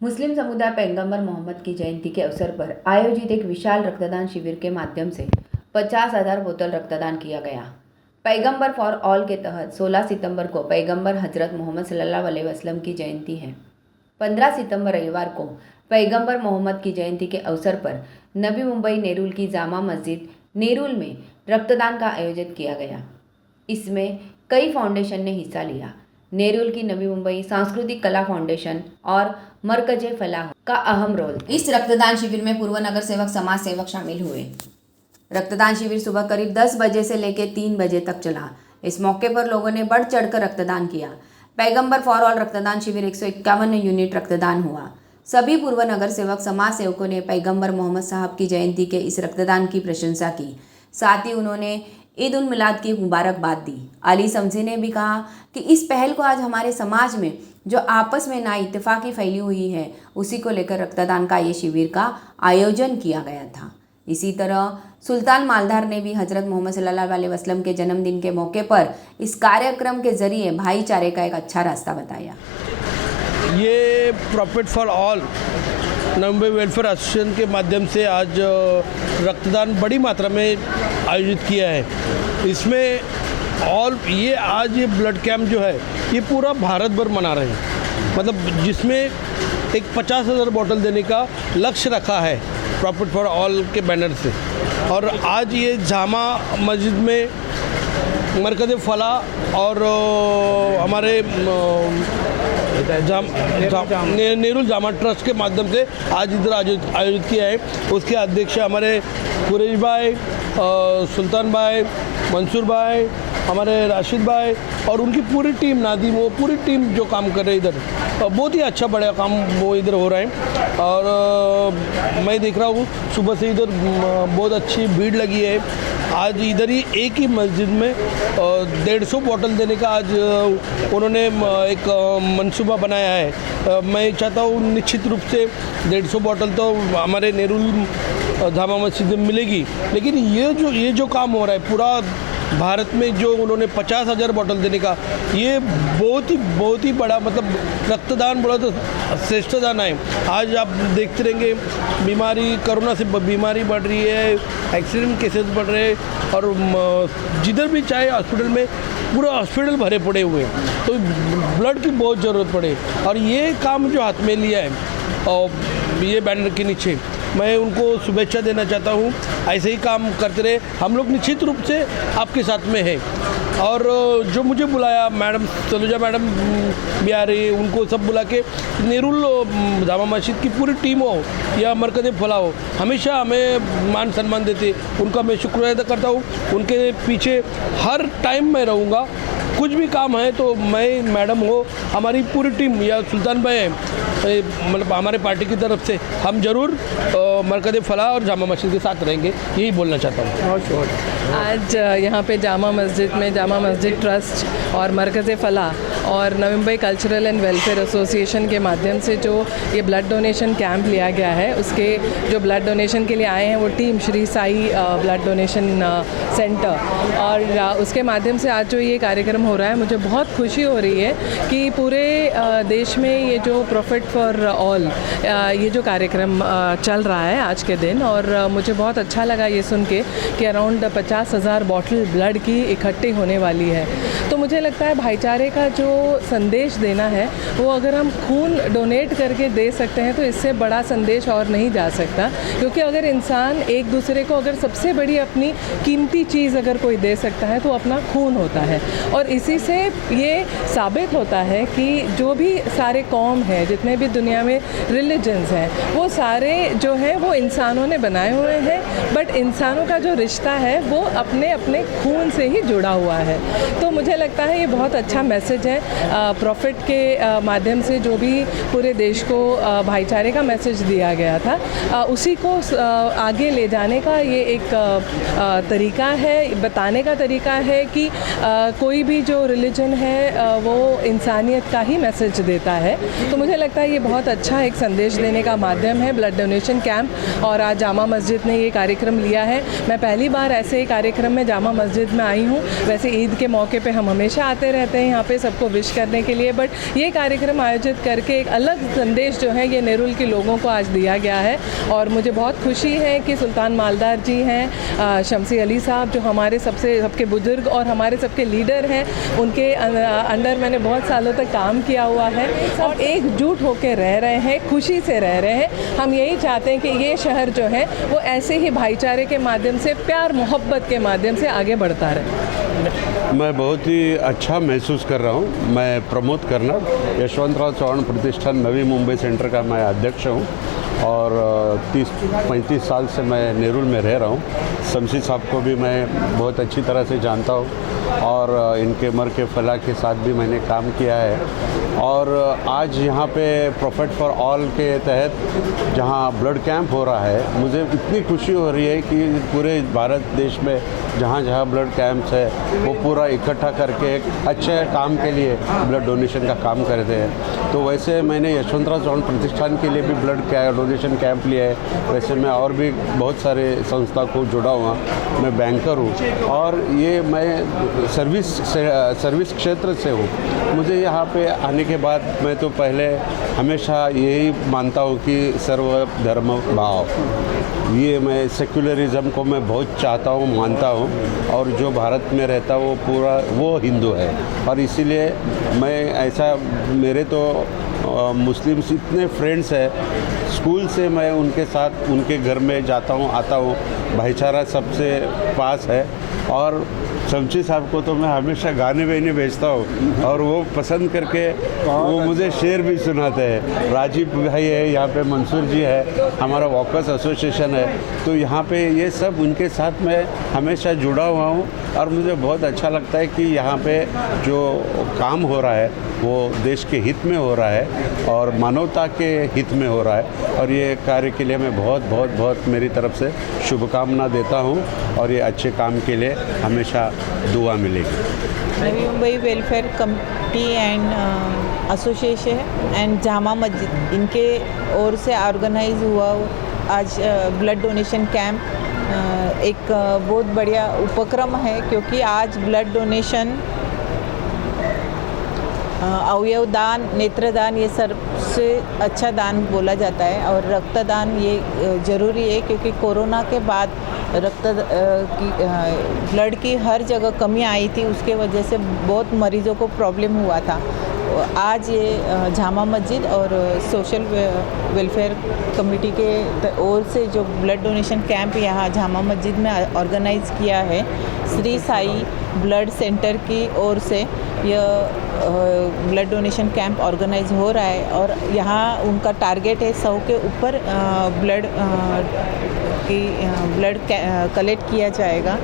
मुस्लिम समुदाय पैगंबर मोहम्मद की जयंती के अवसर पर आयोजित एक विशाल रक्तदान शिविर के माध्यम से 50,000 बोतल रक्तदान किया गया। पैगंबर फॉर ऑल के तहत 16 सितंबर को पैगंबर हजरत मोहम्मद सल्लल्लाहु अलैहि वसल्लम की जयंती है। 15 सितंबर रविवार को पैगंबर मोहम्मद की जयंती के अवसर पर नवी मुंबई नेरुल की जामा मस्जिद नेरुल में रक्तदान का आयोजन किया गया। इसमें कई फाउंडेशन ने हिस्सा लिया। नेरुल की नवी मुंबई सांस्कृतिक कला फाउंडेशन और मरकजे फलाह का अहम रोल। इस रक्तदान शिविर में पूर्व नगर सेवक समाज सेवक शामिल हुए। रक्तदान शिविर सुबह करीब 10 बजे से लेकर 3 बजे तक चला। इस मौके पर लोगों ने बढ़ चढ़कर रक्तदान किया। पैगंबर फॉर ऑल रक्तदान शिविर 151 यूनिट रक्तदान हुआ। सभी पूर्व नगर सेवक समाज सेवकों ने पैगंबर मोहम्मद साहब की जयंती के इस रक्तदान की प्रशंसा की। साथ ही उन्होंने ईद उल मिलाद की मुबारकबाद दी। अली समझी ने भी कहा कि इस पहल को आज हमारे समाज में जो आपस में नाइत्तेफाकी फैली हुई है उसी को लेकर रक्तदान का ये शिविर का आयोजन किया गया था। इसी तरह सुल्तान मालदार ने भी हजरत मोहम्मद सल्लल्लाहु अलैहि वसल्लम के जन्मदिन के मौके पर इस कार्यक्रम के जरिए भाईचारे का एक अच्छा रास्ता बताया। ये profit for all November welfare association के माध्यम से आज रक्तदान बड़ी मात्रा में आयोजित किया है। इसमें ये आज ये ब्लड कैंप जो है ये पूरा भारत भर मना रहे हैं, मतलब जिसमें एक 50,000 बोतल देने का लक्ष्य रखा है प्रॉफिट फॉर ऑल के बैनर से। और आज ये जामा मस्जिद में मरकज़ फलाह और हमारे नेरुल जामा ट्रस्ट के माध्यम से आज इधर आयोजित किया है। उसके अध्यक्ष हमारे कुरैश भाई, सुल्तान भाई, मंसूर भाई, हमारे राशिद भाई और उनकी पूरी टीम, नादिम, वो पूरी टीम जो काम कर रहे हैं इधर, बहुत ही अच्छा बड़ा काम वो इधर हो रहा है। और मैं देख रहा हूँ सुबह से इधर बहुत अच्छी भीड़ लगी है। आज इधर ही एक ही मस्जिद में 150 बोतल देने का आज उन्होंने एक मंसूबा बनाया है। मैं चाहता हूँ निश्चित रूप से 150 बोतल तो हमारे नेरुल जामा मस्जिद में मिलेगी, लेकिन ये जो काम हो रहा है पूरा भारत में, जो उन्होंने 50,000 बोतल देने का, ये बहुत ही बड़ा, मतलब रक्तदान बड़ा तो श्रेष्ठ दान है। आज आप देखते रहेंगे बीमारी, कोरोना से बीमारी बढ़ रही है, एक्सीडेंट केसेस बढ़ रहे हैं और जिधर भी चाहे हॉस्पिटल में पूरा हॉस्पिटल भरे पड़े हुए हैं, तो ब्लड की बहुत ज़रूरत पड़े। और ये काम जो हाथ में लिया है और ये बैनर के नीचे, मैं उनको शुभेच्छा देना चाहता हूँ। ऐसे ही काम करते रहे, हम लोग निश्चित रूप से आपके साथ में हैं। और जो मुझे बुलाया, मैडम सलूजा मैडम भी आ रही है, उनको सब बुला के नेरुल जामा मस्जिद की पूरी टीम हो या मरकज़ फलाह हो, हमेशा हमें मान सम्मान देते, उनका मैं शुक्रिया अदा करता हूँ। उनके पीछे हर टाइम मैं रहूँगा। कुछ भी काम है तो मैं, मैडम हो, हमारी पूरी टीम या सुल्तान भाई है, मतलब हमारे पार्टी की तरफ से हम जरूर मरकज़ फलाह और जामा मस्जिद के साथ रहेंगे, यही बोलना चाहता हूँ। आज यहाँ पे जामा मस्जिद में जामा मस्जिद ट्रस्ट और मरकज़ फलाह और Navi Mumbai cultural and welfare association के माध्यम से जो ये ब्लड डोनेशन कैंप लिया गया है, उसके जो ब्लड डोनेशन के लिए आए हैं वो team Shri Sai blood donation centre, और उसके माध्यम से आज जो ये कार्यक्रम हो रहा है, मुझे बहुत खुशी हो रही है कि पूरे देश में ये जो प्रॉफिट फॉर ऑल ये जो कार्यक्रम चल रहा है आज के दिन, और मुझे बहुत अच्छा लगा ये सुन के कि अराउंड 50,000 बॉटल ब्लड की इकट्ठी होने वाली है। तो मुझे लगता है भाईचारे का जो संदेश देना है वो अगर हम खून डोनेट करके दे सकते हैं तो इससे बड़ा संदेश और नहीं जा सकता। क्योंकि अगर इंसान एक दूसरे को, अगर सबसे बड़ी अपनी कीमती चीज़ अगर कोई दे सकता है तो अपना खून होता है। और इसी से ये साबित होता है कि जो भी सारे कौम है, जितने भी दुनिया में रिलीजन्स हैं, वो सारे जो हैं वो इंसानों ने बनाए हुए हैं, बट इंसानों का जो रिश्ता है वो अपने अपने खून से ही जुड़ा हुआ है। तो मुझे लगता है ये बहुत अच्छा मैसेज है। प्रॉफिट के माध्यम से जो भी पूरे देश को भाईचारे का मैसेज दिया गया था, उसी को आगे ले जाने का ये एक तरीका है, बताने का तरीका है कि कोई भी जो रिलीजन है वो इंसानियत का ही मैसेज देता है। तो मुझे लगता है ये बहुत अच्छा एक संदेश देने का माध्यम है ब्लड डोनेशन कैंप, और आज जामा मस्जिद ने ये कार्यक्रम लिया है। मैं पहली बार ऐसे ही कार्यक्रम में जामा मस्जिद में आई हूँ। वैसे ईद के मौके पे हम हम हमेशा आते रहते हैं यहाँ पे सबको विश करने के लिए, बट ये कार्यक्रम आयोजित करके एक अलग संदेश जो है ये नेरुल के लोगों को आज दिया गया है। और मुझे बहुत खुशी है कि सुल्तान मालदार जी हैं, शमसी अली साहब जो हमारे सबके बुजुर्ग और हमारे सबके लीडर हैं, उनके अंडर मैंने बहुत सालों तक काम किया हुआ है और एकजुट होकर रह रहे हैं, खुशी से रह रहे हैं। हम यही चाहते हैं कि ये शहर जो है वो ऐसे ही भाईचारे के माध्यम से, प्यार मोहब्बत के माध्यम से आगे बढ़ता रहे। मैं बहुत ही अच्छा महसूस कर रहा हूँ। मैं प्रमोद करना, यशवंतराव चौहान प्रतिष्ठान नवी मुंबई सेंटर का मैं अध्यक्ष हूँ और 30-35 साल से मैं नेरुल में रह रहा हूँ। शमसी साहब को भी मैं बहुत अच्छी तरह से जानता हूँ और इनके मर के फला के साथ भी मैंने काम किया है। और आज यहाँ पे प्रॉफिट फॉर ऑल के तहत जहाँ ब्लड कैंप हो रहा है, मुझे इतनी खुशी हो रही है कि पूरे भारत देश में जहाँ जहाँ ब्लड कैंप्स है वो पूरा इकट्ठा करके एक अच्छे काम के लिए ब्लड डोनेशन का काम करते हैं। तो वैसे मैंने यशवंतराव चौहान प्रतिष्ठान के लिए भी ब्लड डोनेशन कैंप लिया है। वैसे मैं और भी बहुत सारे संस्था को जुड़ा हुआ, मैं बैंकर हूँ और ये मैं सर्विस क्षेत्र से हूँ। मुझे यहाँ पे आने के बाद मैं तो पहले हमेशा यही मानता हूँ कि सर्वधर्म भाव, ये मैं सेक्युलरिज्म को मैं बहुत चाहता हूँ, मानता हूँ और जो भारत में रहता वो पूरा वो हिंदू है। और इसीलिए मैं ऐसा, मेरे तो मुस्लिम्स इतने फ्रेंड्स हैं, स्कूल से मैं उनके साथ उनके घर में जाता हूँ, आता हूँ, भाईचारा सबसे पास है। और शमसी साहब को तो मैं हमेशा गाने वाने भेजता हूँ और वो पसंद करके वो मुझे शेर भी सुनाते हैं। राजीव भाई है यहाँ पे, मंसूर जी है, हमारा वॉकर्स एसोसिएशन है, तो यहाँ पे ये सब उनके साथ मैं हमेशा जुड़ा हुआ हूँ और मुझे बहुत अच्छा लगता है कि यहाँ पे जो काम हो रहा है वो देश के हित में हो रहा है और मानवता के हित में हो रहा है। और ये कार्य के लिए मैं बहुत मेरी तरफ से शुभकामना देता हूँ और ये अच्छे काम के लिए हमेशा दुआ मिलेगी। Navi Mumbai welfare committee and association and Jama Masjid, इनके ओर से ऑर्गेनाइज हुआ आज ब्लड डोनेशन कैंप एक बहुत बढ़िया उपक्रम है, क्योंकि आज ब्लड डोनेशन, अवयव दान, नेत्रदान ये सबसे अच्छा दान बोला जाता है और रक्तदान ये ज़रूरी है, क्योंकि कोरोना के बाद ब्लड की हर जगह कमी आई थी, उसके वजह से बहुत मरीज़ों को प्रॉब्लम हुआ था। आज ये जामा मस्जिद और सोशल वेलफेयर कमेटी के ओर से जो ब्लड डोनेशन कैंप यहाँ जामा मस्जिद में ऑर्गेनाइज़ किया है, श्री साई ब्लड सेंटर की ओर से यह ब्लड डोनेशन कैंप ऑर्गेनाइज हो रहा है और यहाँ उनका टारगेट है 100 के ऊपर ब्लड कलेक्ट किया जाएगा।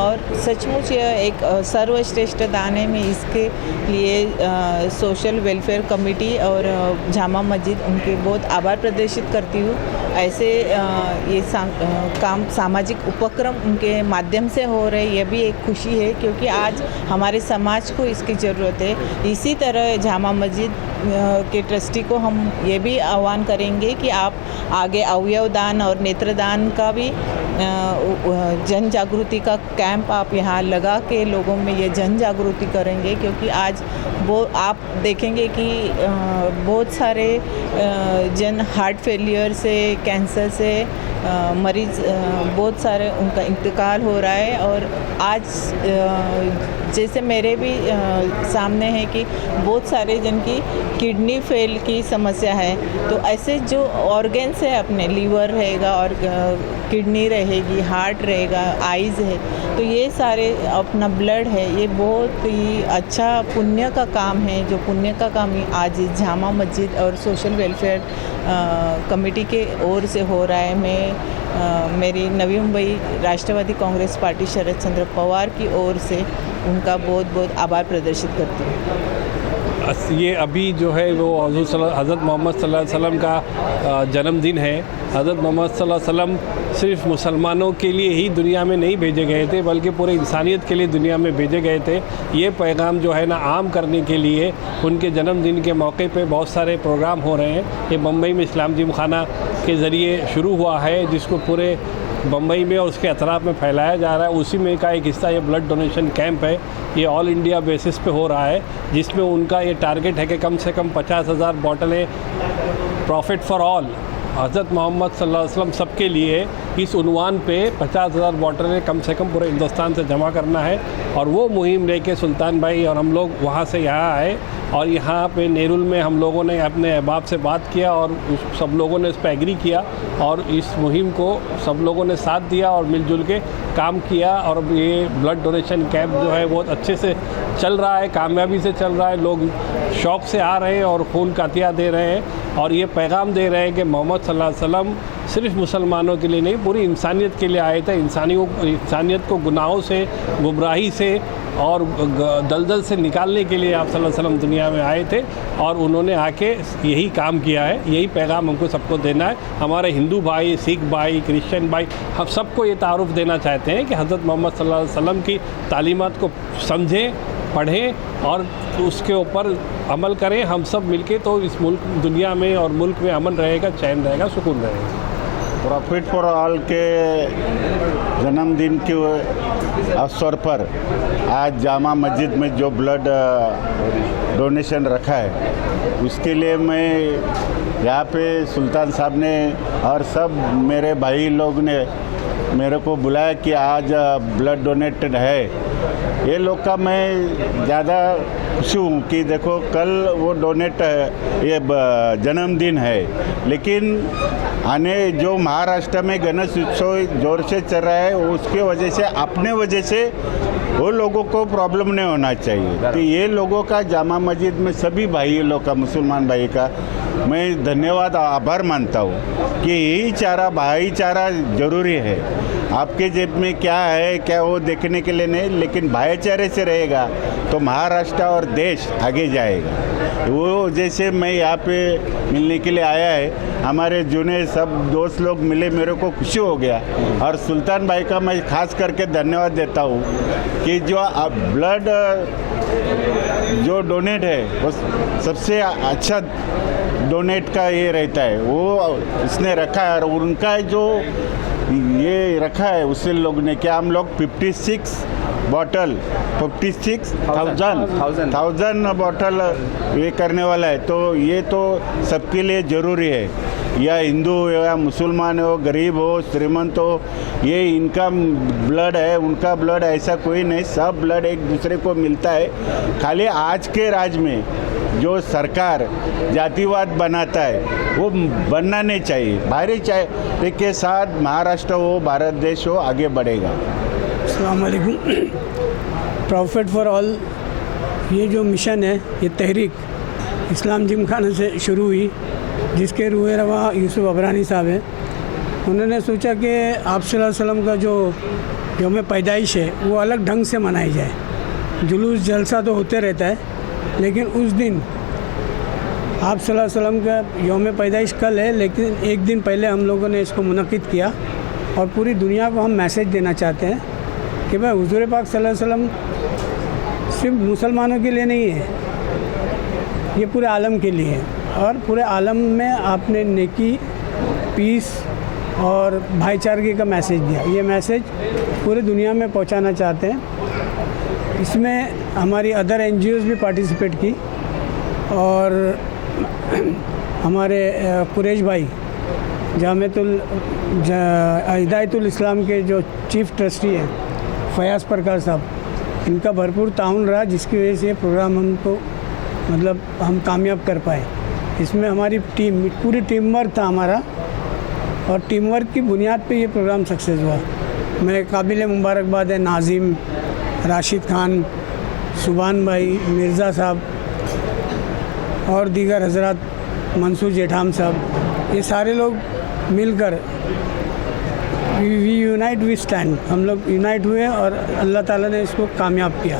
और सचमुच यह एक सर्वश्रेष्ठ दान है। मैं इसके लिए सोशल वेलफेयर कमेटी और जामा मस्जिद उनके बहुत आभार प्रदर्शित करती हूँ। ऐसे ये काम सामाजिक उपक्रम उनके माध्यम से हो रहे, यह भी एक खुशी है, क्योंकि आज हमारे समाज को इसकी ज़रूरत है। इसी तरह जामा मस्जिद के ट्रस्टी को हम ये भी आह्वान करेंगे कि आप आगे अवयव दान और नेत्रदान का भी जन जागृति का कैंप आप यहाँ लगा के लोगों में ये जन जागृति करेंगे, क्योंकि आज वो आप देखेंगे कि बहुत सारे जन हार्ट फेलियर से, कैंसर से मरीज़ बहुत सारे उनका इंतकाल हो रहा है। और आज जैसे मेरे भी सामने है कि बहुत सारे जन की किडनी फेल की समस्या है, तो ऐसे जो ऑर्गन्स है अपने, लीवर रहेगा और किडनी रहेगी, हार्ट रहेगा, आइज़ है, तो ये सारे अपना ब्लड है, ये बहुत ही अच्छा पुण्य का काम है। जो पुण्य का काम आज जामा मस्जिद और सोशल वेलफेयर कमेटी के ओर से हो रहा है। मैं मेरी नवी मुंबई राष्ट्रवादी कांग्रेस पार्टी शरद चंद्र पवार की ओर से उनका बहुत बहुत आभार प्रदर्शित करती हूँ। ये अभी जो है वो हज़रत मोहम्मद सल्लल्लाहु अलैहि वसल्लम का जन्मदिन है। हज़रत मोहम्मद सल्लल्लाहु अलैहि वसल्लम सिर्फ मुसलमानों के लिए ही दुनिया में नहीं भेजे गए थे, बल्कि पूरे इंसानियत के लिए दुनिया में भेजे गए थे। ये पैगाम जो है ना आम करने के लिए उनके जन्मदिन के मौके पे बहुत सारे प्रोग्राम हो रहे हैं। ये मुंबई में इस्लाम जिमखाना के ज़रिए शुरू हुआ है, जिसको पूरे बम्बई में और उसके अतराफ में फैलाया जा रहा है, उसी में का एक हिस्सा ये ब्लड डोनेशन कैंप है। ये ऑल इंडिया बेसिस पे हो रहा है, जिसमें उनका ये टारगेट है कि कम से कम 50,000 बॉटलें प्रॉफिट फॉर ऑल, हज़रत मोहम्मद सल्लल्लाहु अलैहि वसल्लम सबके लिए, इस उन्वान पे 50,000 बॉटलें कम से कम पूरे हिंदुस्तान से जमा करना है। और वो मुहिम लेके सुल्तान भाई और हम लोग वहाँ से यहाँ आए और यहाँ पे नेरुल में हम लोगों ने अपने अहबाब से बात किया और सब लोगों ने इस पर एग्री किया और इस मुहिम को सब लोगों ने साथ दिया और मिलजुल के काम किया। और अब ये ब्लड डोनेशन कैंप जो है बहुत अच्छे से चल रहा है, कामयाबी से चल रहा है। लोग शौक़ से आ रहे हैं और खून का अतिया दे रहे हैं और ये पैगाम दे रहे हैं कि मोहम्मद सल्लल्लाहु अलैहि वसल्लम सिर्फ मुसलमानों के लिए नहीं, पूरी इंसानियत के लिए आए थे। इंसानियत को गुनाहों से, गुमराही से और दलदल से निकालने के लिए आप सल्लल्लाहु अलैहि वसल्लम दुनिया में आए थे और उन्होंने आके यही काम किया है। यही पैगाम हमको सबको देना है। हमारे हिंदू भाई, सिख भाई, क्रिश्चियन भाई, हम सबको ये तारुफ देना चाहते हैं कि हज़रत मोहम्मद सल्लल्लाहु अलैहि वसल्लम की तालीमात को समझें, पढ़ें और उसके ऊपर अमल करें। हम सब मिलके तो इस मुल्क, दुनिया में और मुल्क में अमन रहेगा, चैन रहेगा, सुकून रहेगा। प्रॉफिट फॉर ऑल के जन्मदिन के अवसर पर आज जामा मस्जिद में जो ब्लड डोनेशन रखा है, उसके लिए मैं यहाँ पे सुल्तान साहब ने और सब मेरे भाई लोग ने मेरे को बुलाया कि आज ब्लड डोनेटेड है। ये लोग का मैं ज़्यादा खुशी हूँ कि देखो कल वो डोनेट ये जन्मदिन है, लेकिन आने जो महाराष्ट्र में गणेश उत्सव जोर से चल रहा है उसके वजह से, अपने वजह से वो लोगों को प्रॉब्लम नहीं होना चाहिए। तो ये लोगों का जामा मस्जिद में सभी भाई लोग का, मुसलमान भाई का मैं धन्यवाद, आभार मानता हूँ कि यही चारा, भाईचारा जरूरी है। आपके जेब में क्या है क्या वो देखने के लिए नहीं, लेकिन भाईचारे से रहेगा तो महाराष्ट्र और देश आगे जाएगा। वो जैसे मैं यहाँ पे मिलने के लिए आया है, हमारे जुने सब दोस्त लोग मिले, मेरे को खुशी हो गया। और सुल्तान भाई का मैं खास करके धन्यवाद देता हूँ कि जो ब्लड जो डोनेट है वो सबसे अच्छा डोनेट का ये रहता है, वो इसने रखा है। और उनका जो ये रखा है उससे लोग ने क्या, हम लोग 56,000 बॉटल ये करने वाला है। तो ये तो सबके लिए ज़रूरी है, या हिंदू हो या मुसलमान हो, गरीब हो, श्रीमंत हो, ये इनका ब्लड है, उनका ब्लड, ऐसा कोई नहीं, सब ब्लड एक दूसरे को मिलता है। खाली आज के राज में जो सरकार जातिवाद बनाता है वो बनना नहीं चाहिए। बाहरी चाहे के साथ महाराष्ट्र हो, भारत देश हो, आगे बढ़ेगा। अस्सलाम वालेकुम। प्रॉफिट फॉर ऑल ये जो मिशन है, ये तहरीक इस्लाम जिमखाना से शुरू हुई, जिसके रूहे रवा यूसुफ अबरानी साहब हैं। उन्होंने सोचा कि आप सल्लल्लाहु अलैहि वसल्लम का जो यौम पैदाइश है वो अलग ढंग से मनाई जाए। जुलूस जलसा तो होते रहता है, लेकिन उस दिन आप सल्लल्लाहु अलैहि वसल्लम का यौम पैदाइश कल है, लेकिन एक दिन पहले हम लोगों ने इसको मुनक़िद किया और पूरी दुनिया को हम मैसेज देना चाहते हैं कि भाई हुज़ूर पाक सल्लल्लाहु अलैहि वसल्लम सिर्फ मुसलमानों के लिए नहीं है, ये पूरे आलम के लिए है। और पूरे आलम में आपने नेकी, पीस और भाईचारगी का मैसेज दिया। ये मैसेज पूरे दुनिया में पहुंचाना चाहते हैं। इसमें हमारी अदर NGOs भी पार्टिसिपेट की और हमारे कुरैश भाई जामियातुल हिदायतुल इस्लाम के जो चीफ ट्रस्टी हैं फयाज़ प्रकाश साहब, इनका भरपूर ताउन रहा, जिसकी वजह से ये प्रोग्राम हमको मतलब हम कामयाब कर पाए। इसमें हमारी टीम, पूरी टीम वर्क था हमारा, और टीम वर्क की बुनियाद पे ये प्रोग्राम सक्सेस हुआ। मैं काबिल मुबारकबाद है नाजिम, राशिद खान, सुबान भाई, मिर्ज़ा साहब और दीगर हजरात, मंसूर जेठाम साहब, ये सारे लोग मिलकर वी यूनाइट वी स्टैंड, हम लोग यूनाइट हुए और अल्लाह ताला ने इसको कामयाब किया।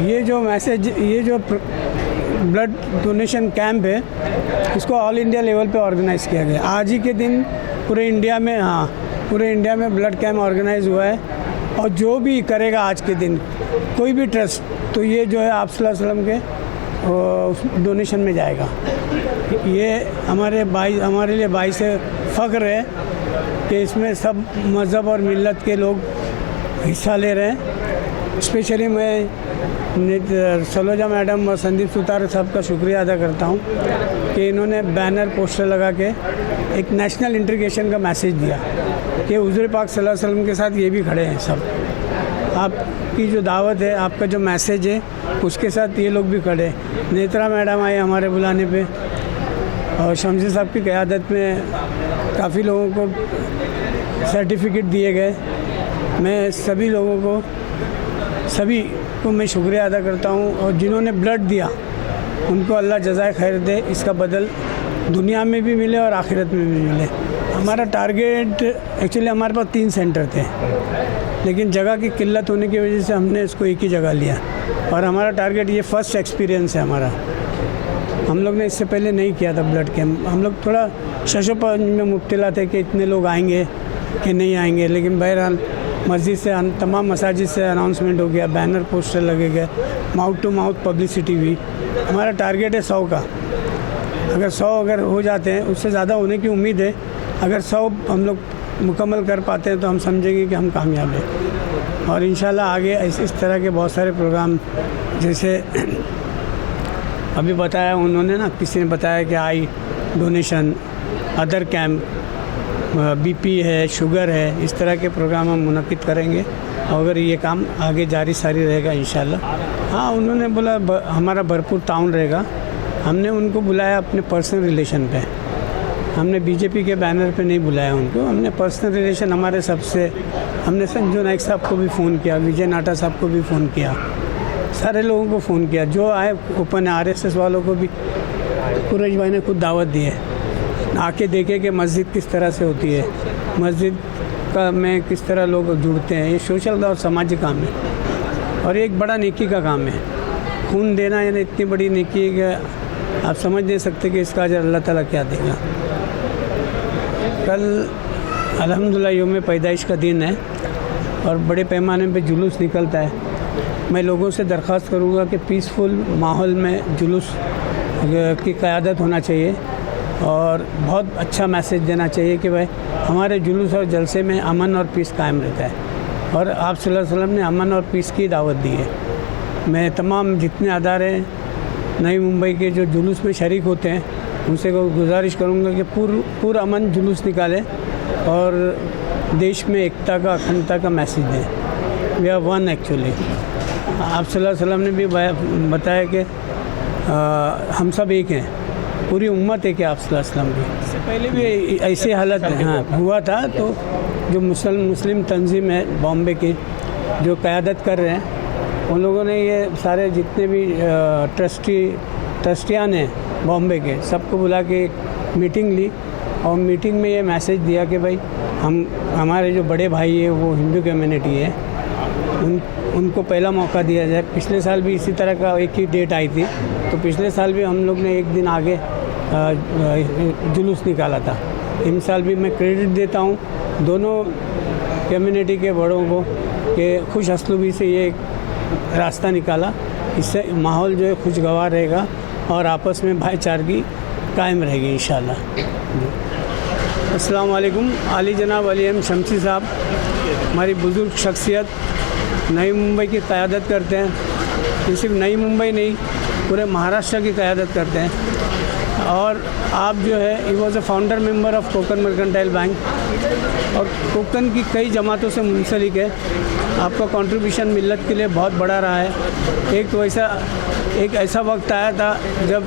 ये जो मैसेज, ये जो ब्लड डोनेशन कैंप है, इसको ऑल इंडिया लेवल पे ऑर्गेनाइज़ किया गया। आज ही के दिन पूरे इंडिया में, पूरे इंडिया में ब्लड कैंप ऑर्गेनाइज़ हुआ है। और जो भी करेगा आज के दिन कोई भी ट्रस्ट, तो ये जो है आप सल्लल्लाहु अलैहि वसल्लम के डोनेशन में जाएगा। ये हमारे लिए भाई से फ़ख्र है कि इसमें सब मज़हब और मिलत के लोग हिस्सा ले रहे हैं। स्पेशली मैं सलोजा मैडम और संदीप सुतार साहब का शुक्रिया अदा करता हूँ कि इन्होंने बैनर पोस्टर लगा के एक नेशनल इंटीग्रेशन का मैसेज दिया कि हुज़ूर पाक सल्लल्लाहु अलैहि वसल्लम के साथ ये भी खड़े हैं सब। आपकी जो दावत है, आपका जो मैसेज है, उसके साथ ये लोग भी खड़े हैं। नेत्रा मैडम आए हमारे बुलाने पे और शमशी साहब की क़यादत में काफ़ी लोगों को सर्टिफिकेट दिए गए। मैं सभी को मैं शुक्रिया अदा करता हूँ और जिन्होंने ब्लड दिया उनको अल्लाह जज़ाए खैर दे, इसका बदल दुनिया में भी मिले और आखिरत में भी मिले। हमारा टारगेट एक्चुअली हमारे पास 3 सेंटर थे, लेकिन जगह की किल्लत होने की वजह से हमने इसको एक ही जगह लिया और हमारा टारगेट ये फर्स्ट एक्सपीरियंस है हमारा। हम लोग ने इससे पहले नहीं किया था ब्लड कैंप। हम लोग थोड़ा शशोपंज में मुब्तला थे कि इतने लोग आएंगे कि नहीं आएंगे, लेकिन बहरहाल मस्जिद से तमाम मसाजिद से अनाउंसमेंट हो गया, बैनर पोस्टर लगे गए, माउथ टू माउथ पब्लिसिटी हुई। हमारा टारगेट है 100 का। अगर 100 हो जाते हैं, उससे ज़्यादा होने की उम्मीद है। अगर 100 हम लोग मुकम्मल कर पाते हैं तो हम समझेंगे कि हम कामयाब हैं। और इंशाल्लाह आगे इस तरह के बहुत सारे प्रोग्राम, जैसे अभी बताया उन्होंने ना, किसी ने बताया कि आई डोनेशन, अदर कैंप, बीपी है, शुगर है, इस तरह के प्रोग्राम हम मुनक्किद करेंगे और अगर ये काम आगे जारी सारी रहेगा इंशाल्लाह। हाँ, उन्होंने बोला हमारा भरपूर ताउन रहेगा। हमने उनको बुलाया अपने पर्सनल रिलेशन पे, हमने बीजेपी के बैनर पे नहीं बुलाया उनको। हमने पर्सनल रिलेशन हमारे सबसे, हमने संजू नाइक साहब को भी फ़ोन किया, विजय नाटा साहब को भी फ़ोन किया, सारे लोगों को फ़ोन किया जो आए ओपन है। RSS वालों को भी कुरैश भाई ने खुद दावत दी है, आके देखे कि मस्जिद किस तरह से होती है, मस्जिद का में किस तरह लोग जुड़ते हैं। ये सोशल और समाजी काम है और एक बड़ा नेकी का काम है। खून देना यानी इतनी बड़ी नेकी है कि आप समझ नहीं सकते कि इसका अजर अल्लाह ताला क्या देगा। कल अल्हम्दुलिल्लाह यौम पैदाइश का दिन है और बड़े पैमाने पे जुलूस निकलता है। मैं लोगों से दरख्वास्त करूँगा कि पीसफुल माहौल में जुलूस की क़यादत होना चाहिए और बहुत अच्छा मैसेज देना चाहिए कि भाई हमारे जुलूस और जलसे में अमन और पीस कायम रहता है और आप सल्लल्लाहु अलैहि वसल्लम ने अमन और पीस की दावत दी है। मैं तमाम जितने अदारे नई मुंबई के जो जुलूस में शरीक होते हैं उनसे गुजारिश करूँगा कि पूरा अमन जुलूस निकालें और देश में एकता का, अखंडता का मैसेज दें। We are one actually. आप सल्लल्लाहु अलैहि वसल्लम ने भी बताया कि हम सब एक हैं, पूरी उम्मत है कि आप सल्लल्लाहु अलैहि वसल्लम की। इससे पहले भी ऐसी हालत हुआ था। तो जो मुस्लिम तंजीम है बॉम्बे की जो क़यादत कर रहे हैं, उन लोगों ने ये सारे जितने भी ट्रस्टियान हैं बॉम्बे के, सबको बुला के एक मीटिंग ली और मीटिंग में ये मैसेज दिया कि भाई हमारे जो बड़े भाई है वो हिंदू कम्युनिटी है, उनको पहला मौका दिया जाए। पिछले साल भी इसी तरह का एक ही डेट आई थी, तो पिछले साल भी हम लोग ने एक दिन आगे जुलूस निकाला था। इन साल भी मैं क्रेडिट देता हूँ दोनों कम्युनिटी के बड़ों को कि खुश असलूबी से ये रास्ता निकाला। इससे माहौल जो है खुशगवार रहेगा और आपस में भाईचारगी कायम रहेगी इंशाल्लाह। अस्सलाम वालेकुम। आली जनाब अली एम शमशी साहब हमारी बुज़ुर्ग शख्सियत, नई मुंबई की क़यादत करते हैं। ये सिर्फ नई मुंबई नहीं, पूरे महाराष्ट्र की क़यादत करते हैं। और आप जो है, he was a founder member of Kokan mercantile bank और कोकन की कई जमातों से मुंसलिक है। आपका कंट्रीब्यूशन मिल्लत के लिए बहुत बड़ा रहा है। एक ऐसा वक्त आया था जब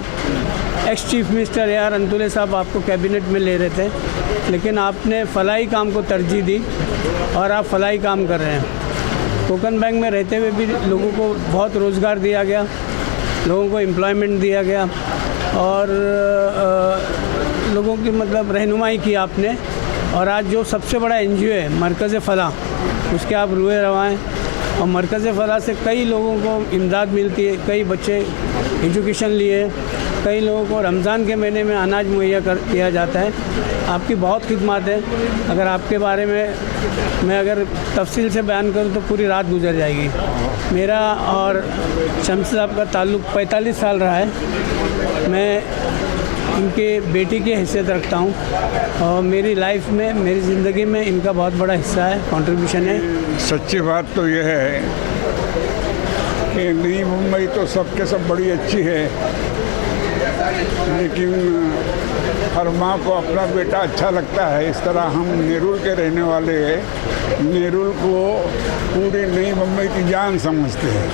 ex chief minister AR Antule साहब आपको कैबिनेट में ले रहे थे, लेकिन आपने फलाही काम को तरजीह दी और आप फलाही काम कर रहे हैं। कोकन बैंक में रहते हुए भी लोगों को बहुत रोज़गार दिया गया, लोगों को एम्प्लॉयमेंट दिया गया और लोगों की मतलब रहनुमाई की आपने। और आज जो सबसे बड़ा NGO है मरकज़ फ़लाह, उसके आप रुए रवा हैं और मरकज़ फ़लाह से कई लोगों को इमदाद मिलती है, कई बच्चे एजुकेशन लिए, कई लोगों को रमज़ान के महीने में अनाज मुहैया किया जाता है। आपकी बहुत खिदमत है। अगर आपके बारे में मैं अगर तफसील से बयान करूँ तो पूरी रात गुजर जाएगी। मेरा और शमशी साहब का ताल्लुक़ 45 साल रहा है। मैं इनके बेटी की हैसियत रखता हूँ और मेरी लाइफ में, मेरी ज़िंदगी में इनका बहुत बड़ा हिस्सा है, कंट्रीब्यूशन है। सच्ची बात तो यह है कि नई मुंबई तो सबके सब बड़ी अच्छी है, लेकिन हर माँ को अपना बेटा अच्छा लगता है। इस तरह हम नेरुल के रहने वाले नेरुल को पूरी नई मुंबई की जान समझते हैं।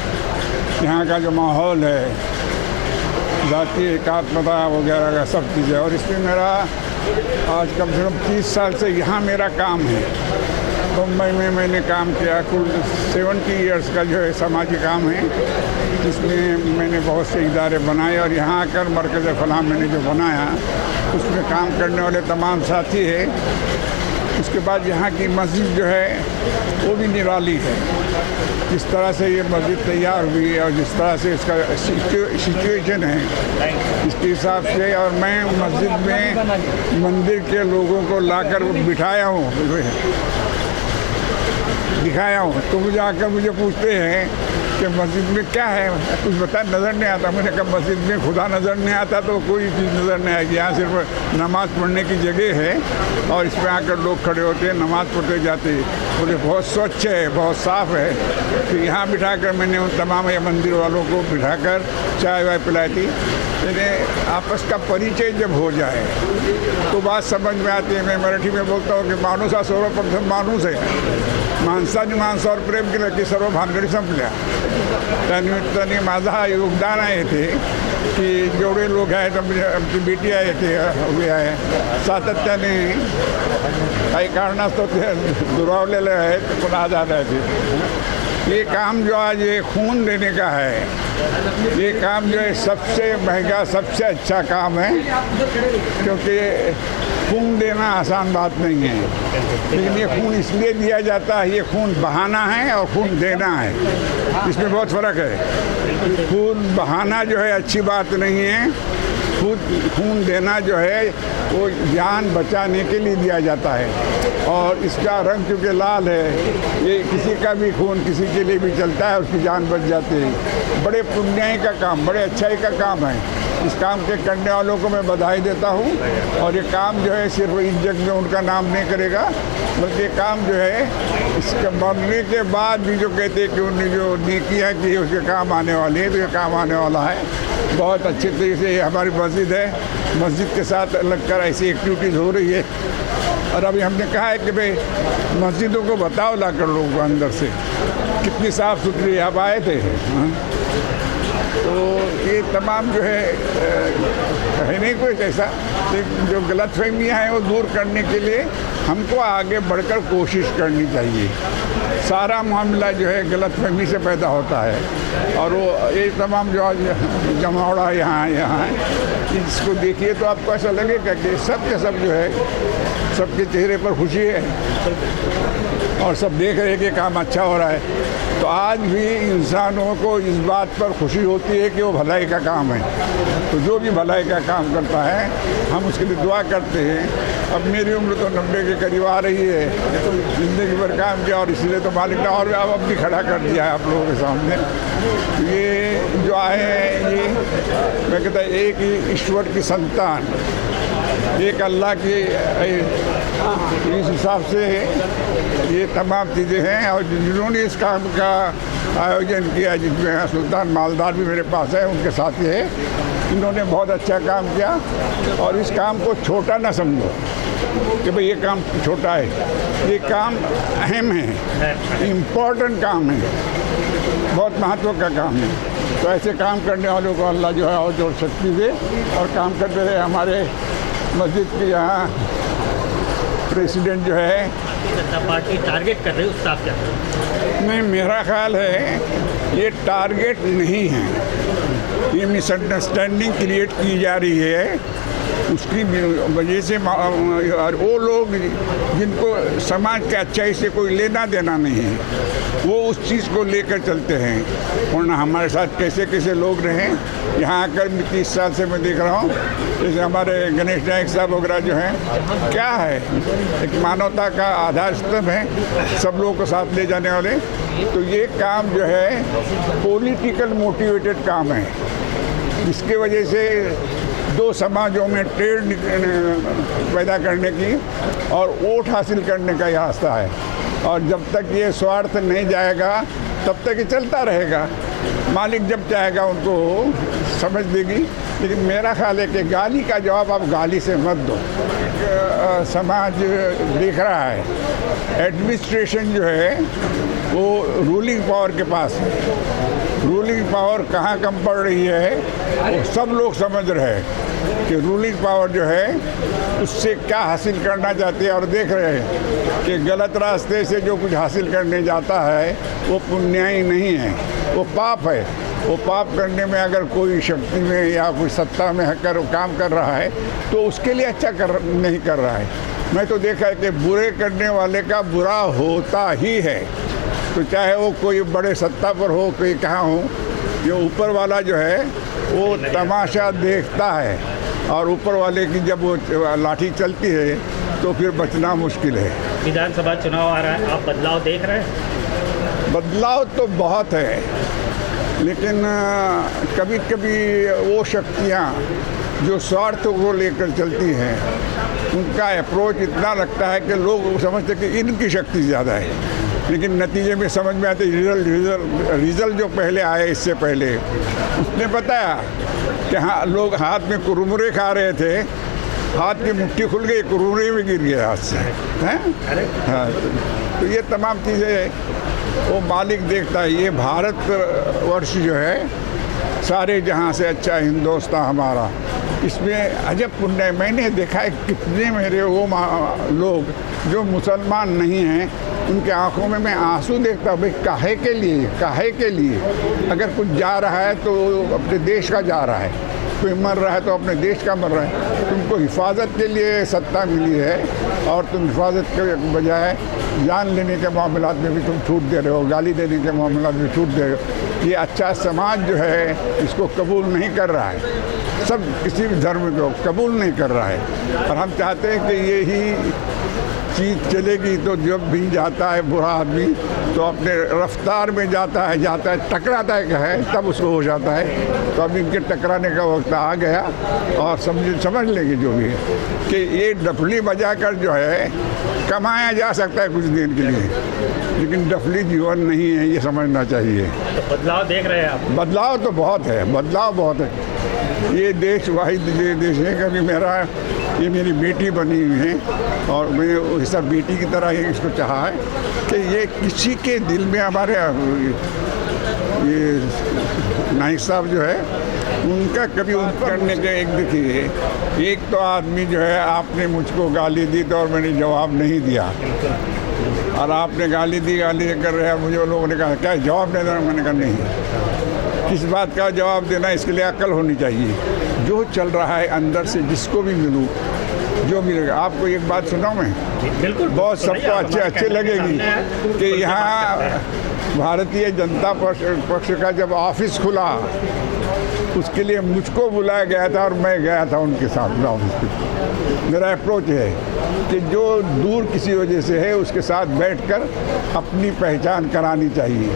यहाँ का जो माहौल है, जातीय एकात्मता वगैरह का सब चीज़ है, और इसमें मेरा आज कम से कम 30 साल से यहाँ मेरा काम है। मुंबई में मैंने काम किया, कुल 70 इयर्स का जो है समाजी काम है, जिसमें मैंने बहुत से इदारे बनाए, और यहाँ आकर मरकज़ फलाह मैंने जो बनाया उसमें काम करने वाले तमाम साथी हैं। उसके बाद यहाँ की मस्जिद जो है वो भी निराली है। जिस तरह से ये मस्जिद तैयार हुई और जिस तरह से इसका सिचुएशन है, इसके हिसाब से, और मैं मस्जिद में मंदिर के लोगों को लाकर बिठाया हूँ, दिखाया हूँ, तो मुझे आकर मुझे पूछते हैं कि मस्जिद में क्या है, कुछ बता नज़र नहीं आता। मैंने कहा मस्जिद में खुदा नज़र नहीं आता तो कोई चीज़ नज़र नहीं आएगी। यहाँ सिर्फ नमाज़ पढ़ने की जगह है और इसमें आकर लोग खड़े होते हैं, नमाज़ पढ़ते जाते हैं। बोले बहुत स्वच्छ है, बहुत साफ़ है। तो यहाँ बिठाकर मैंने उन तमाम ये मंदिर वालों को बिठाकर चाय वाय पिलाई थी। मैंने आपस का परिचय जब हो जाए तो बात समझ में आती है। मैं मराठी में बोलता हूँ कि माणूस हा सर्वप्रथम माणूस आहे, माणसाने माणसावर प्रेम केलं की सर्व भानगडी संपल्या। त्यानिमित्ताने माझा हा योगदान आहे इथे की जेवढे लोक आहेत, आमची बेटी आहे इथे उभी आहे, सातत्याने काही कारणास्तव ते दुरावलेले आहेत, पण आज आले आहेत। ये काम जो आज ये खून देने का है, ये काम जो है सबसे महंगा, सबसे अच्छा काम है, क्योंकि खून देना आसान बात नहीं है। लेकिन ये खून इसलिए दिया जाता है, ये खून बहाना है और खून देना है, इसमें बहुत फ़र्क है। खून बहाना जो है अच्छी बात नहीं है, खून देना जो है वो जान बचाने के लिए दिया जाता है। और इसका रंग क्योंकि लाल है, ये किसी का भी खून किसी के लिए भी चलता है, उसकी जान बच जाती है। बड़े पुण्याई का काम, बड़े अच्छाई का काम है। इस काम के करने वालों को मैं बधाई देता हूँ। और ये काम जो है सिर्फ इस जग में उनका नाम नहीं करेगा, बल्कि काम जो है इसके मरने के बाद भी जो कहते हैं कि उन्होंने जो नेकियाँ की उसके काम आने वाली है, तो ये काम आने वाला है। बहुत अच्छे तरीके से हमारी मस्जिद है, मस्जिद के साथ लगकर ऐसी एक्टिविटीज़ हो रही है। और अभी हमने कहा है कि भाई मस्जिदों को बताओ लाकर लोगों को अंदर से कितनी साफ़ सुथरी, आप आए थे। तो ये तमाम जो है नहीं कोई ऐसा, जो गलतफहमियाँ हैं वो दूर करने के लिए हमको आगे बढ़कर कोशिश करनी चाहिए। सारा मामला जो है गलतफहमी से पैदा होता है, और वो ये तमाम जो जमावड़ा यहाँ है, इसको देखिए तो आपको ऐसा लगेगा कि सब के सब जो है, सबके चेहरे पर खुशी है और सब देख रहे हैं कि काम अच्छा हो रहा है। तो आज भी इंसानों को इस बात पर खुशी होती है कि वो भलाई का काम है। तो जो भी भलाई का काम करता है हम उसके लिए दुआ करते हैं। अब मेरी उम्र तो 90 के करीब आ रही है, ज़िंदगी भर काम किया और इसलिए तो मालिक ने और अब भी खड़ा कर दिया है आप लोगों के सामने। ये जो आए हैं, ये मैं कहता एक ईश्वर की संतान, एक अल्लाह की, इस हिसाब से ये तमाम चीज़ें हैं। और जिन्होंने इस काम का आयोजन किया, जिसमें सुल्तान मालदार भी मेरे पास है, उनके साथी है, इन्होंने बहुत अच्छा काम किया। और इस काम को छोटा ना समझो कि भाई ये काम छोटा है, ये काम अहम है, इम्पोर्टेंट काम है, बहुत महत्व का काम है। तो ऐसे काम करने वालों को अल्लाह जो है और जोर शक्ति दे और काम करते रहे। हमारे मस्जिद के यहाँ प्रेसिडेंट जो है पार्टी टारगेट कर रही है, उसका आप क्या? नहीं, मेरा ख्याल है ये टारगेट नहीं है, ये मिसअंडरस्टैंडिंग क्रिएट की जा रही है। उसकी वजह से वो लोग जिनको समाज के अच्छाई से कोई लेना देना नहीं है, वो उस चीज़ को लेकर चलते हैं। वरना हमारे साथ कैसे कैसे लोग रहें, यहाँ आकर 30 साल से मैं देख रहा हूँ, जैसे हमारे गणेश नायक साहब वगैरह जो हैं, क्या है, एक मानवता का आधार स्तंभ है, सब लोगों को साथ ले जाने वाले। तो ये काम जो है पॉलिटिकल मोटिवेटेड काम है, जिसके वजह से दो समाजों में ट्रेड पैदा करने की और वोट हासिल करने का ये रास्ता है। और जब तक ये स्वार्थ नहीं जाएगा तब तक ये चलता रहेगा। मालिक जब चाहेगा उनको समझ देगी। लेकिन मेरा ख्याल है कि गाली का जवाब आप गाली से मत दो। समाज देख रहा है एडमिनिस्ट्रेशन जो है वो रूलिंग पावर के पास है। रूलिंग पावर कहाँ कम पड़ रही है वो सब लोग समझ रहे हैं कि रूलिंग पावर जो है उससे क्या हासिल करना चाहती है। और देख रहे हैं कि गलत रास्ते से जो कुछ हासिल करने जाता है वो पुण्याई नहीं है, वो पाप है। वो पाप करने में अगर कोई शक्ति में या कोई सत्ता में काम कर रहा है तो उसके लिए अच्छा नहीं कर रहा है। मैं तो देखा है कि बुरे करने वाले का बुरा होता ही है। तो चाहे वो कोई बड़े सत्ता पर हो, कोई कहाँ हो, ये ऊपर वाला जो है वो तमाशा देखता है। और ऊपर वाले की जब वो लाठी चलती है तो फिर बचना मुश्किल है। विधानसभा चुनाव आ रहा है, आप बदलाव देख रहे हैं? बदलाव तो बहुत है, लेकिन कभी कभी वो शक्तियाँ जो स्वार्थ को लेकर चलती हैं उनका अप्रोच इतना लगता है कि लोग समझते कि इनकी शक्ति ज़्यादा है। लेकिन नतीजे में समझ में आते रिजल्ट जो पहले आए इससे पहले उसने बताया कि हाँ लोग हाथ में कुरमुरे खा रहे थे, हाथ की मुट्ठी खुल गई, कुरमुरे में गिर गया हाथ से हैं। हाँ, तो ये तमाम चीज़ें वो मालिक देखता है। ये भारतवर्ष जो है सारे जहाँ से अच्छा हिंदुस्तान हमारा, इसमें अजब पुण्य है। मैंने देखा है कितने मेरे वो लोग जो मुसलमान नहीं हैं उनके आंखों में मैं आंसू देखता हूँ। भाई काहे के लिए अगर कुछ जा रहा है तो अपने देश का जा रहा है, कोई मर रहा है तो अपने देश का मर रहा है। तुमको हिफाजत के लिए सत्ता मिली है और तुम हिफाजत के बजाय जान लेने के मामला में भी तुम छूट दे रहे हो, गाली देने के मामला में छूट दे रहे हो। ये अच्छा समाज जो है इसको कबूल नहीं कर रहा है। सब किसी भी धर्म को कबूल नहीं कर रहा है। और हम चाहते हैं कि यही चीज़ चलेगी तो जब भी जाता है बुरा आदमी तो अपने रफ्तार में जाता है टकराता है तब उसको हो जाता है। तो अब इनके टकराने का वक्त आ गया और समझ लेंगे जो भी है कि ये डफली बजाकर जो है कमाया जा सकता है कुछ दिन के लिए, लेकिन डफली जीवन नहीं है, ये समझना चाहिए। तो बदलाव देख रहे हैं आप? बदलाव तो बहुत है, बदलाव बहुत है। ये देश वाहिद देश है। कभी ये मेरी बेटी बनी हुई है और मैंने सब बेटी की तरह ही इसको चाहा है कि ये किसी के दिल में हमारे ये नाइक साहब जो है उनका कभी करने के एक देखिए, एक तो आदमी जो है आपने मुझको गाली दी तो और मैंने जवाब नहीं दिया, और आपने गाली कर रहे हैं मुझे लोगों ने कहा क्या जवाब नहीं देना। मैंने कहा नहीं, किस बात का जवाब देना, इसके लिए अक्ल होनी चाहिए। जो चल रहा है अंदर से जिसको भी मिलूँ जो मिलेगा। आपको एक बात सुनाऊं मैं, बिल्कुल बहुत सबको अच्छे लगेगी कि यहाँ भारतीय जनता पक्ष का जब ऑफिस खुला उसके लिए मुझको बुलाया गया था और मैं गया था उनके साथ ऑफिस पे। मेरा अप्रोच है कि जो दूर किसी वजह से है उसके साथ बैठकर अपनी पहचान करानी चाहिए।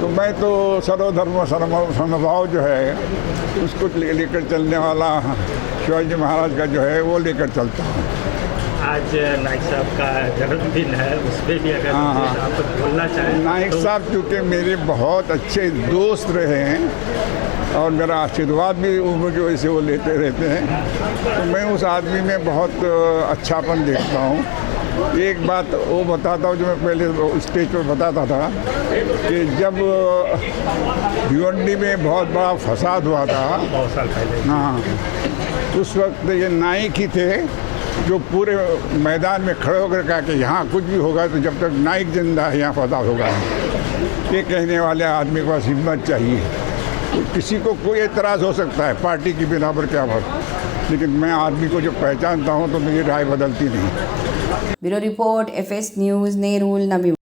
तो मैं तो सर्वधर्म समभाव जो है उसको लेकर चलने वाला शिवाजी महाराज का जो है वो लेकर चलता हूँ। आज नाइक साहब का जन्मदिन है, उस पर भी अगर आप कुछ बोलना चाहें। नाइक साहब चूँकि मेरे बहुत अच्छे दोस्त रहे हैं और मेरा आशीर्वाद भी उनकी वजह से वो लेते रहते हैं, तो मैं उस आदमी में बहुत अच्छापन देखता हूँ। एक बात वो बताता हूँ जो मैं पहले स्टेज पर बताता था कि जब भिवंडी में बहुत बड़ा फसाद हुआ था, बहुत साल पहले, हाँ, उस वक्त ये नाइक ही थे जो पूरे मैदान में खड़े होकर कहा कि यहाँ कुछ भी होगा तो जब तक नाइक जिंदा है यहाँ फसाद होगा। ये कहने वाले आदमी के पास हिम्मत चाहिए। तो किसी को कोई एतराज़ हो सकता है पार्टी की बिना पर क्या बात, लेकिन मैं आदमी को जो पहचानता हूँ तो मेरी राय बदलती नहीं। Bureau report, FS news, Nerul, नवी।